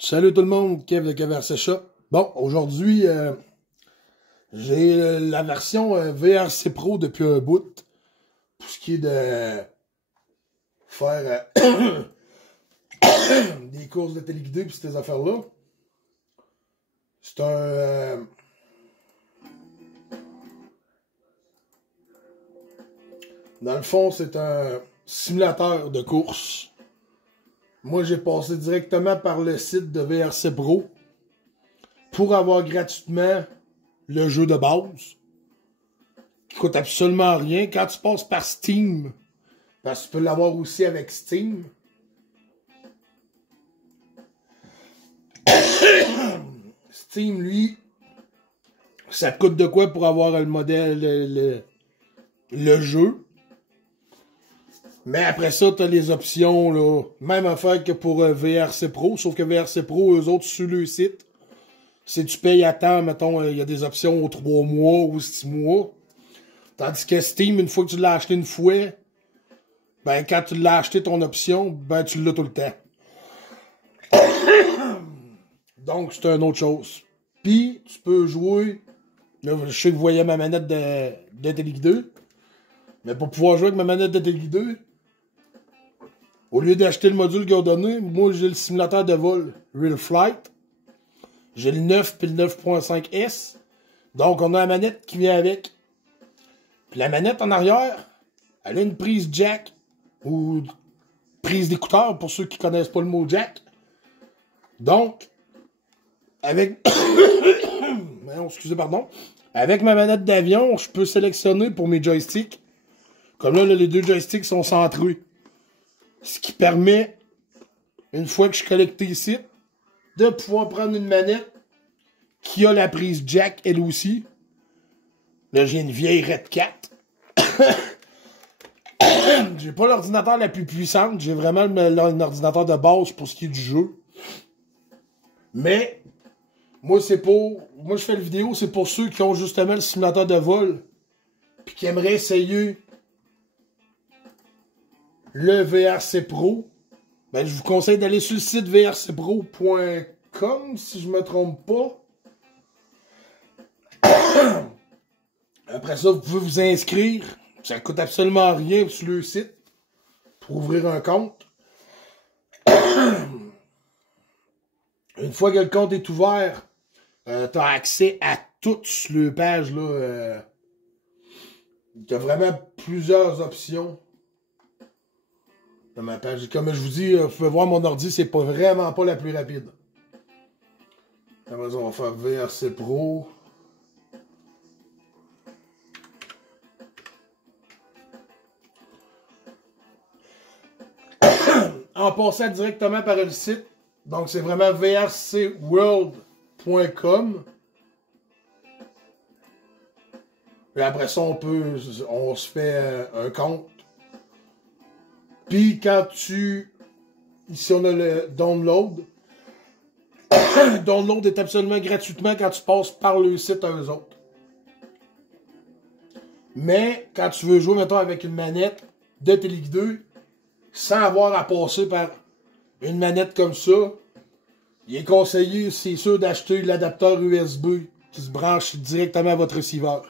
Salut tout le monde, Kev de KVRC Shop. Bon, aujourd'hui, j'ai la version VRC Pro depuis un bout. Pour ce qui est de faire des courses de téléguidés et ces affaires-là. C'est un... dans le fond, c'est un simulateur de course. Moi, j'ai passé directement par le site de VRC Pro pour avoir gratuitement le jeu de base qui coûte absolument rien. Quand tu passes par Steam, parce que tu peux l'avoir aussi avec Steam, Steam, lui, ça te coûte de quoi pour avoir le modèle, le jeu. Mais après ça, tu as les options, là, même affaire que pour VRC Pro, sauf que VRC Pro, eux autres, sur le site, si tu payes à temps, mettons, il y a des options aux 3 mois ou 6 mois. Tandis que Steam, une fois que tu l'as acheté une fois, ben quand tu l'as acheté ton option, ben tu l'as tout le temps. Donc, c'est une autre chose. Puis, tu peux jouer, là, je sais que vous voyez ma manette de téléguidé, mais pour pouvoir jouer avec ma manette de téléguidé, au lieu d'acheter le module qu'ils ont donné, moi j'ai le simulateur de vol Real Flight. J'ai le 9 puis le 9.5S. Donc on a la manette qui vient avec. Puis la manette en arrière, elle a une prise jack ou prise d'écouteur pour ceux qui connaissent pas le mot jack. Donc, avec excusez, pardon. Avec ma manette d'avion, je peux sélectionner pour mes joysticks. Comme là, les deux joysticks sont centrés. Ce qui permet, une fois que je suis connecté ici, de pouvoir prendre une manette qui a la prise jack, elle aussi. Là, j'ai une vieille Red 4. J'ai pas l'ordinateur la plus puissante. J'ai vraiment un ordinateur de base pour ce qui est du jeu. Mais, moi, c'est pour... Moi, je fais la vidéo, c'est pour ceux qui ont justement le simulateur de vol. Puis qui aimeraient essayer le VRC Pro, ben, je vous conseille d'aller sur le site vrcpro.com, si je me trompe pas. Après ça, vous pouvez vous inscrire. Ça ne coûte absolument rien sur le site pour ouvrir un compte. Une fois que le compte est ouvert, tu as accès à toutes les pages. Il y a vraiment plusieurs options. Dans ma page. Comme je vous dis, vous pouvez voir mon ordi, c'est pas vraiment pas la plus rapide. Après ça, on va faire VRC Pro. En passant directement par le site, donc c'est vraiment vrcworld.com. Et après ça, on se fait un compte. Puis quand ici on a le download. Download est absolument gratuitement quand tu passes par le site à eux autres. Mais quand tu veux jouer, mettons, avec une manette de téléguidé, sans avoir à passer par une manette comme ça, il est conseillé, c'est sûr, d'acheter l'adapteur USB qui se branche directement à votre receiver.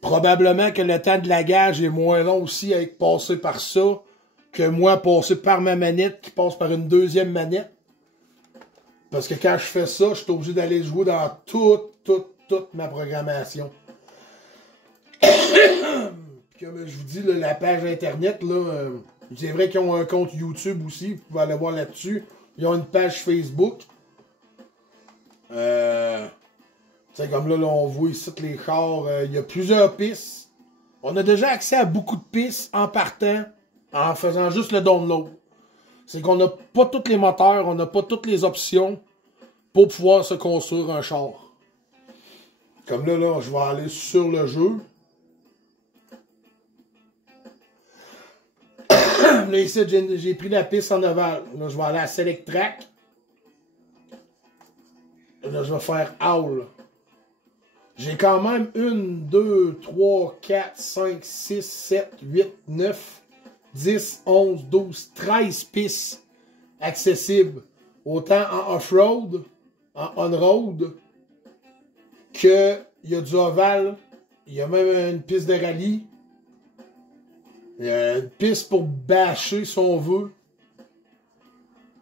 Probablement que le temps de lagage est moins long aussi avec passer par ça que moi passer par ma manette qui passe par une deuxième manette. Parce que quand je fais ça, je suis obligé d'aller jouer dans toute ma programmation. Comme je vous dis, là, la page internet, là, c'est vrai qu'ils ont un compte YouTube aussi, vous pouvez aller voir là-dessus. Ils ont une page Facebook. C'est comme là, on voit ici les chars. Il y a plusieurs pistes. On a déjà accès à beaucoup de pistes en partant, en faisant juste le download. C'est qu'on n'a pas tous les moteurs, on n'a pas toutes les options pour pouvoir se construire un char. Comme là, je vais aller sur le jeu. Là, ici, j'ai pris la piste en ovale. Là, je vais aller à Select Track. Là, je vais faire Owl. J'ai quand même 1, 2, 3, 4, 5, 6, 7, 8, 9, 10, 11, 12, 13 pistes accessibles autant en off-road, en on-road, qu'il y a du ovale, il y a même une piste de rallye, il y a une piste pour bâcher si on veut.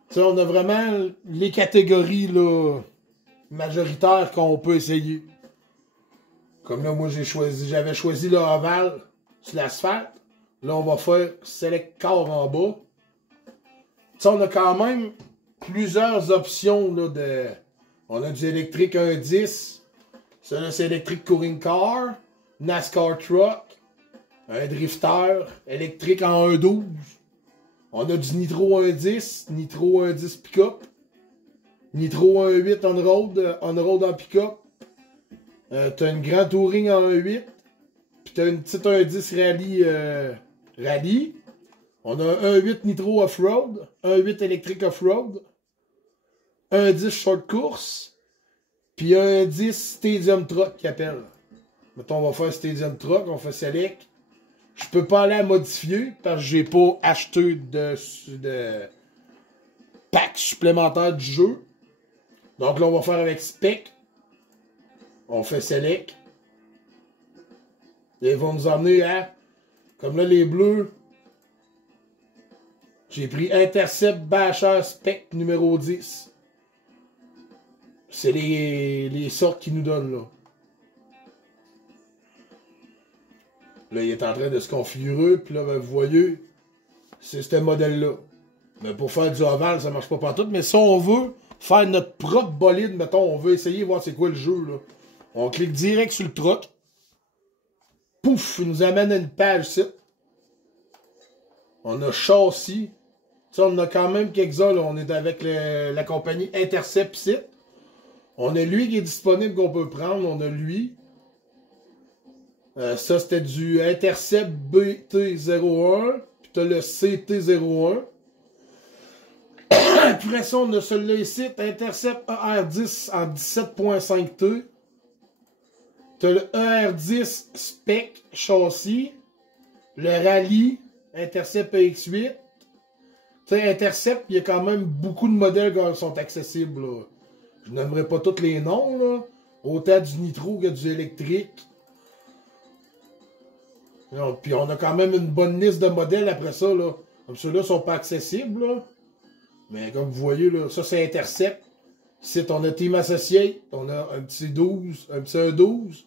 T'sais, on a vraiment les catégories là, majoritaires qu'on peut essayer. Comme là, moi j'avais choisi le ovale sur l'asphalte. Là, on va faire Select Car en bas. T'sais, on a quand même plusieurs options là, de. On a du électrique 1.10. Ça là, c'est électrique Touring Car, NASCAR Truck, un drifter, électrique en 1.12. On a du Nitro 1.10, Nitro 1.10 pick-up, Nitro 1.8 on-road en pick-up. T'as une Grand Touring en 1.8, puis t'as une petite 1.10 rallye. On a un 1.8 Nitro off-road, un 1.8 électrique off-road, un 10 short course, puis un 10 Stadium Truck qui appelle. Mettons, on va faire Stadium Truck, on fait Select. Je peux pas aller à modifier parce que j'ai pas acheté de pack supplémentaire du jeu. Donc là, on va faire avec Spec. On fait Select. Et ils vont nous emmener à... Comme là, les bleus. J'ai pris Intercept Basher Spec numéro 10. C'est les sortes qu'ils nous donnent là. Là, il est en train de se configurer, puis là, ben, vous voyez, c'est ce modèle-là. Mais pour faire du ovale, ça marche pas partout. Mais si on veut faire notre propre bolide, mettons, on veut essayer de voir c'est quoi le jeu, là. On clique direct sur le truck. Pouf, il nous amène à une page ici. On a châssis. T'sais, on a quand même quelques-uns, là. On est avec la compagnie Intercept ici. On a lui qui est disponible qu'on peut prendre. On a lui. Ça, c'était du Intercept BT01. Puis t'as le CT01. Après ça, on a celui-là ici. Intercept ER10 en 17.5T. T'as le ER10 Spec châssis. Le Rallye Intercept EX8. T'sais, Intercept, il y a quand même beaucoup de modèles qui sont accessibles. Là. Je n'aimerais pas tous les noms. Là. Autant du nitro que du électrique. Puis on a quand même une bonne liste de modèles après ça. Là. Comme ceux-là sont pas accessibles. Là. Mais comme vous voyez, là, ça c'est Intercept. Ici, on a Team Associate. On a un petit 12, un petit 1.12.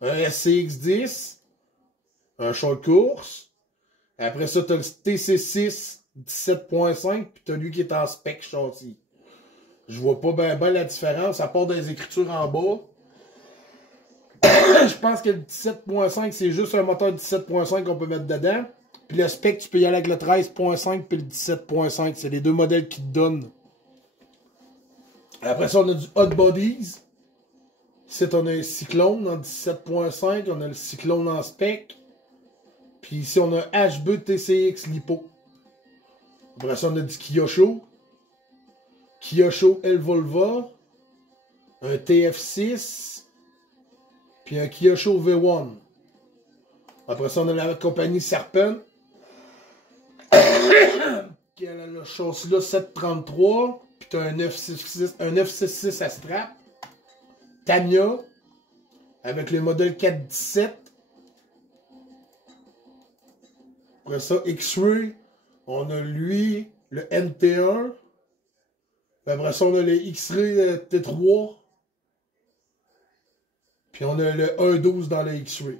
Un SCX10. Un short course. Après ça, tu as le TC6 17.5. Puis tu as lui qui est en spec châssis. Je vois pas bien la différence. À part des écritures en bas. Je pense que le 17.5, c'est juste un moteur 17.5 qu'on peut mettre dedans. Puis le spec, tu peux y aller avec le 13.5 puis le 17.5. C'est les deux modèles qui te donnent. Après ça, on a du Hot Bodies. Ici, on a un Cyclone en 17.5. On a le Cyclone en spec. Puis ici, on a un HB TCX Lipo. Après ça, on a du Kyosho. Kyosho El Volva. Un TF6. Puis un Kyosho V1. Après ça, on a la compagnie Serpent. Qui a le châssis là 733. Puis tu as un 966 à strap. Tamiya. Avec le modèle 417. Après ça, X-Ray. On a lui, le NT1. Puis après ça, on a le X-Ray T3. Puis on a le 1.12 dans le X-Ray.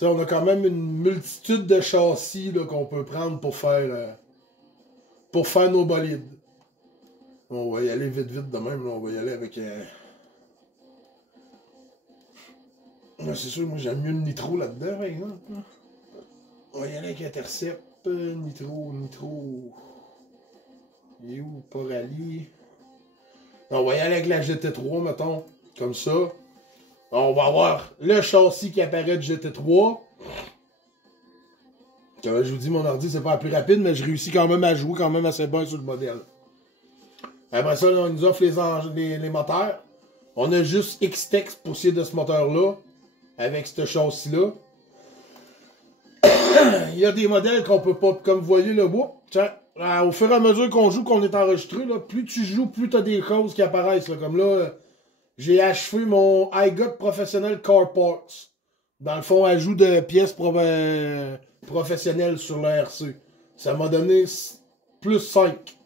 On a quand même une multitude de châssis qu'on peut prendre pour faire nos bolides. On va y aller vite de même. Là. On va y aller avec... C'est sûr, moi j'aime mieux le nitro là-dedans, par exemple. On va y aller avec Intercept. Nitro. Il est où? Pas rallye. On va y aller avec la GT3, mettons. Comme ça. On va avoir le châssis qui apparaît de GT3. Je vous dis, mon ordi, c'est pas le plus rapide, mais je réussis quand même à jouer quand même assez bien sur le modèle. Après ça, là, on nous offre les moteurs. On a juste X-Tex pour essayer de ce moteur-là. Avec ce châssis-là. Il y a des modèles qu'on peut pas, comme vous voyez le bois. Tiens, au fur et à mesure qu'on joue, qu'on est enregistré, là, plus tu joues, plus tu as des choses qui apparaissent. Là, comme là, j'ai achevé mon iGot Professionnel Car Parts. Dans le fond, ajout de pièces professionnelles sur le RC. Ça m'a donné plus 5.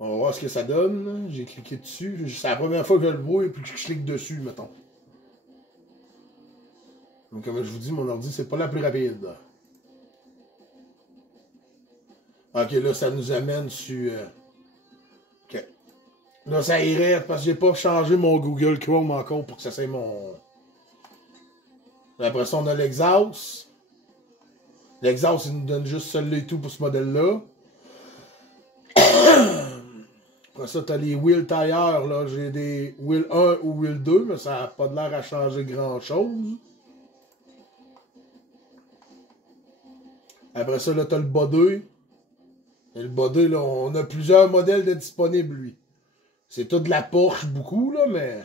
On va voir ce que ça donne. J'ai cliqué dessus. C'est la première fois que je le vois et puis que je clique dessus, mettons. Donc, comme je vous dis, mon ordi, c'est pas la plus rapide. Ok, là, ça nous amène sur... Ok. Là, ça irait parce que j'ai pas changé mon Google Chrome encore pour que ça soit mon... Après ça, on a l'exhaust. L'exhaust, il nous donne juste celui-là et tout pour ce modèle-là. Après ça, t'as les wheel tires, là. J'ai des wheel 1 ou wheel 2, mais ça n'a pas de l'air à changer grand-chose. Après ça, là, t'as le body. Et le body, là, on a plusieurs modèles de disponibles, lui. C'est tout de la Porsche, beaucoup, là, mais...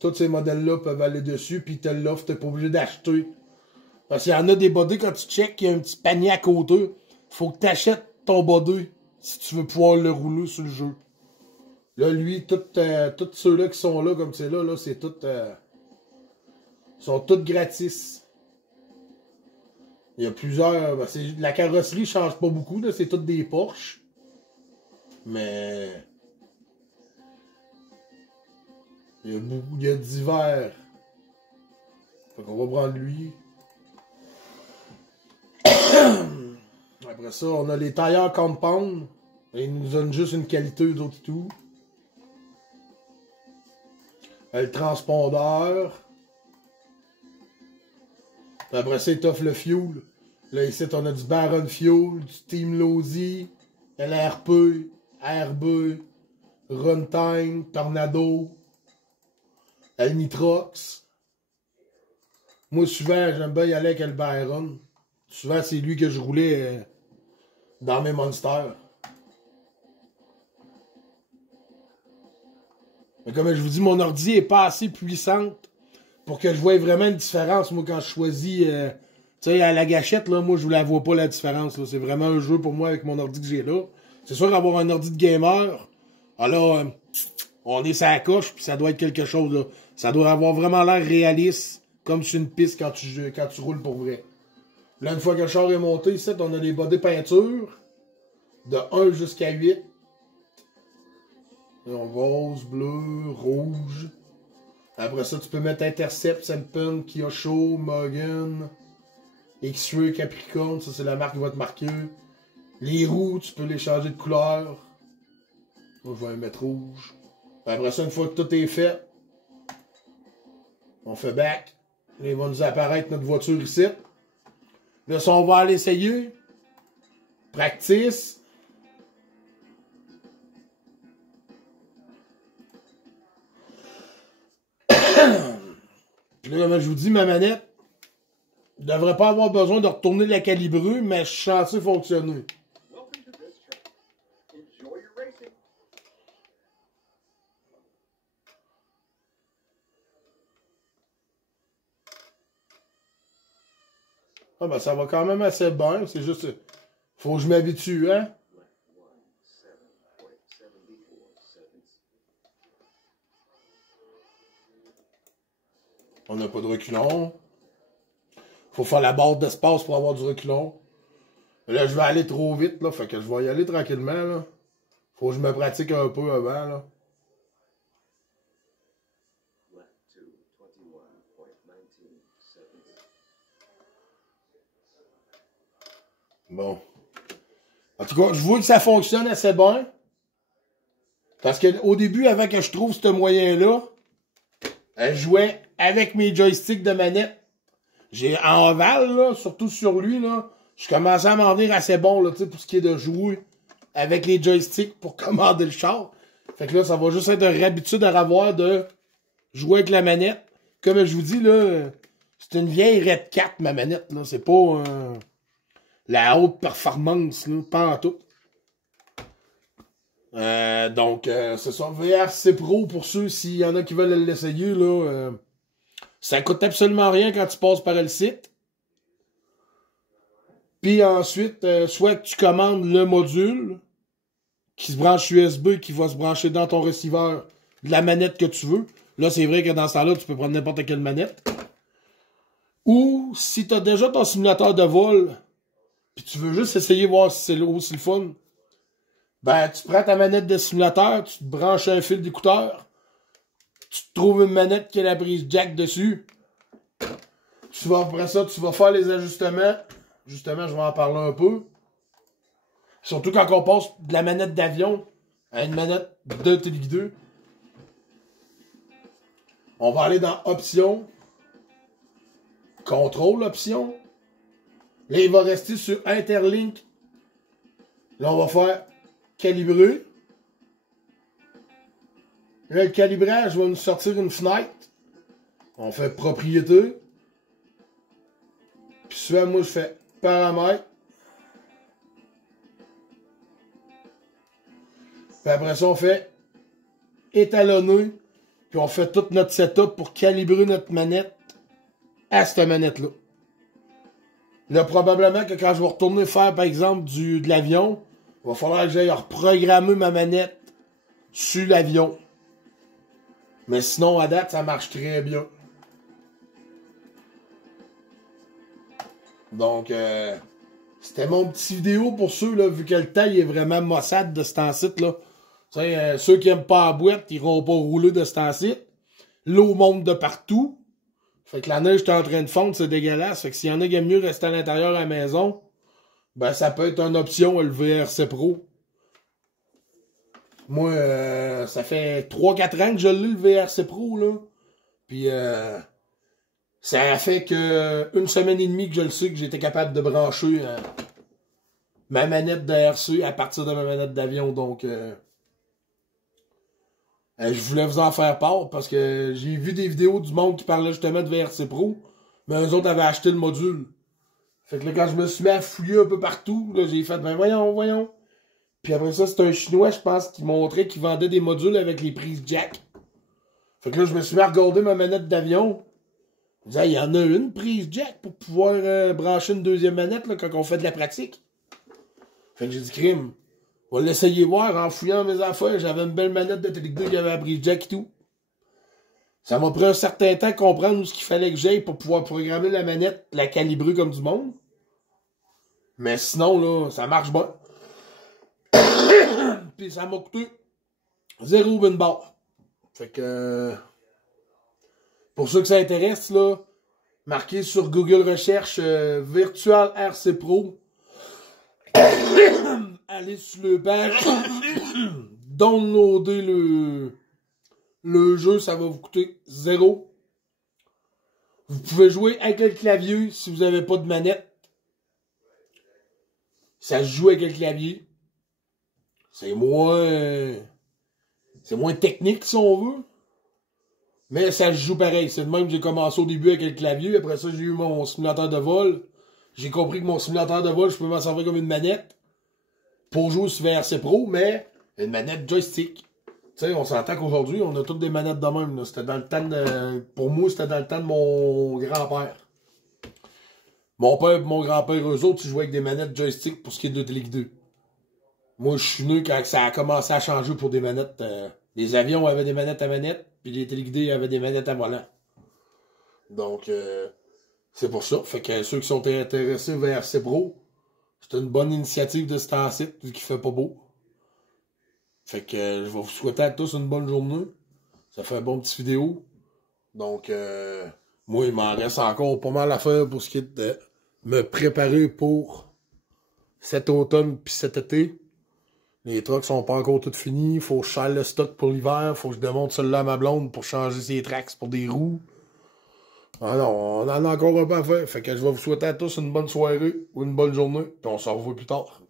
Tous ces modèles-là peuvent aller dessus, puis te l'offre, t'es pas obligé d'acheter. Parce qu'il y en a des body, quand tu check, il y a un petit panier à côté. Faut que tu achètes ton body si tu veux pouvoir le rouler sur le jeu. Là, lui, tous ceux-là qui sont là, comme c'est là, c'est tout... sont tous gratis. Il y a plusieurs... Ben, la carrosserie change pas beaucoup, là, c'est toutes des Porsche. Mais... il y a divers. Fait qu'on va prendre lui. Après ça, on a les tailleurs compound. Ils nous donnent juste une qualité d'autres tout. Le transpondeur. Puis après ça, ils t'offrent le fuel. Là, ici, on a du Baron Fuel, du Team Lozy, LRP, RB, Runtime, Tornado, le Nitrox. Moi, souvent, j'aime bien y aller avec le Baron. Souvent, c'est lui que je roulais dans mes monsters. Mais comme je vous dis, mon ordi est pas assez puissante pour que je voie vraiment une différence. Moi, quand je choisis, tu sais, à la gâchette, là, moi, je ne la vois pas la différence. C'est vraiment un jeu pour moi avec mon ordi que j'ai là. C'est sûr qu'avoir un ordi de gamer, alors, on est sur la coche, puis ça doit être quelque chose, là. Ça doit avoir vraiment l'air réaliste, comme sur une piste quand tu roules pour vrai. Là, une fois que le char est monté, ici, on a les body peinture de 1 jusqu'à 8. Rose, bleu, rouge. Après ça, tu peux mettre Intercept, Sempen, Kyosho, Morgan, X-Ray, Capricorn. Ça, c'est la marque qui va te marquer. Les roues, tu peux les changer de couleur. Moi, je vais les mettre rouge. Après ça, une fois que tout est fait, on fait back. Là, il va nous apparaître notre voiture ici. Là, ça, on va aller essayer. Practice. Puis là, comme je vous dis, ma manette ne devrait pas avoir besoin de retourner la calibrer, mais je suis censé fonctionner. Ah ben ça va quand même assez bien, c'est juste... Faut que je m'habitue, hein? On n'a pas de reculon. Faut faire la barre d'espace pour avoir du reculon. Là, je vais aller trop vite, là, fait que je vais y aller tranquillement, là. Faut que je me pratique un peu avant, là. Bon. En tout cas, je vois que ça fonctionne assez bien. Parce qu'au début, avant que je trouve ce moyen-là, je jouais avec mes joysticks de manette. J'ai en ovale, là, surtout sur lui, là, je commençais à m'en venir assez bon, là, tu sais, pour ce qui est de jouer avec les joysticks pour commander le char. Fait que là, ça va juste être une habitude à avoir de jouer avec la manette. Comme je vous dis, là, c'est une vieille Red 4, ma manette, là. C'est pas la haute performance, là, pas en tout. Donc, c'est ça. VRC Pro, pour ceux, s'il y en a qui veulent l'essayer, là, ça coûte absolument rien quand tu passes par le site. Puis ensuite, soit que tu commandes le module qui se branche USB, qui va se brancher dans ton receveur de la manette que tu veux. Là, c'est vrai que dans ce temps-là, tu peux prendre n'importe quelle manette. Ou, si tu as déjà ton simulateur de vol, puis tu veux juste essayer voir si c'est aussi le fun, ben, tu prends ta manette de simulateur, tu te branches un fil d'écouteur, tu te trouves une manette qui a la prise jack dessus. Après ça, tu vas faire les ajustements. Justement, je vais en parler un peu. Surtout quand on passe de la manette d'avion à une manette de téléguidé. On va aller dans Options. Contrôle Options. Là, il va rester sur Interlink. Là, on va faire Calibrer. Là, le calibrage va nous sortir une fenêtre. On fait Propriété. Puis souvent, moi, je fais Paramètres. Puis après ça, on fait étalonner. Puis on fait tout notre setup pour calibrer notre manette à cette manette-là. Là, probablement que quand je vais retourner faire, par exemple, de l'avion, il va falloir que j'aille reprogrammer ma manette sur l'avion. Mais sinon, à date, ça marche très bien. Donc, c'était mon petit vidéo pour ceux, là, vu que le taille est vraiment maussade de ce temps-ci, là. Ceux qui aiment pas la boîte, ils iront pas rouler de ce temps-ci. L'eau monte de partout. Fait que la neige est en train de fondre, c'est dégueulasse. Fait que s'il y en a qui aiment mieux rester à l'intérieur à la maison, ben ça peut être une option, le VRC Pro. Moi, ça fait 3-4 ans que je l'ai, le VRC Pro, là. Puis, ça a fait que une semaine et demie que je le sais que j'étais capable de brancher ma manette de RC à partir de ma manette d'avion. Donc, je voulais vous en faire part parce que j'ai vu des vidéos du monde qui parlait justement de VRC Pro, mais eux autres avaient acheté le module. Fait que là, quand je me suis mis à fouiller un peu partout, là, j'ai fait, ben voyons. Puis après ça, c'est un Chinois, je pense, qui montrait qu'il vendait des modules avec les prises jack. Fait que là, je me suis mis à regarder ma manette d'avion. Je disais, il y en a une prise jack pour pouvoir brancher une deuxième manette là, quand on fait de la pratique. Fait que j'ai dit, crime. On va l'essayer voir en fouillant mes affaires. J'avais une belle manette de Télé2 qui avait la prise jack et tout. Ça m'a pris un certain temps à comprendre où ce qu'il fallait que j'aille pour pouvoir programmer la manette, la calibrer comme du monde. Mais sinon, là, ça marche bien. Puis ça m'a coûté 0 une barre. Fait que... pour ceux que ça intéresse, là, marquez sur Google Recherche Virtual RC Pro. Allez sur le page. Downloadez le jeu, ça va vous coûter 0. Vous pouvez jouer avec le clavier si vous n'avez pas de manette. Ça se joue avec le clavier. C'est moins technique si on veut. Mais ça se joue pareil. C'est de même que j'ai commencé au début avec le clavier. Après ça, j'ai eu mon simulateur de vol. J'ai compris que mon simulateur de vol, je peux m'en servir comme une manette pour jouer sur VRC Pro, mais une manette joystick. Tu sais, on s'entend qu'aujourd'hui, on a toutes des manettes de même. C'était dans le temps de... Pour moi, c'était dans le temps de mon grand-père. Mon père et mon grand-père, eux autres, ils jouaient avec des manettes joystick pour ce qui est de Téléguidé. Moi, je suis né quand ça a commencé à changer pour des manettes. Les avions avaient des manettes à manette, puis les téléguidés avaient des manettes à volant. Donc, c'est pour ça. Fait que ceux qui sont intéressés vers VRC Pro, c'est une bonne initiative de ce temps-ci, vu qu'il fait pas beau. Fait que je vais vous souhaiter à tous une bonne journée. Ça fait un bon petit vidéo. Donc, moi, il m'en reste encore pas mal à faire pour ce qui est de me préparer pour cet automne puis cet été. Les trucks sont pas encore tous finis. Faut que je change le stock pour l'hiver. Faut que je démonte celui-là à ma blonde pour changer ses tracks pour des roues. Ah non, on en a encore un peu à faire. Fait que je vais vous souhaiter à tous une bonne soirée ou une bonne journée. Puis on se revoit plus tard.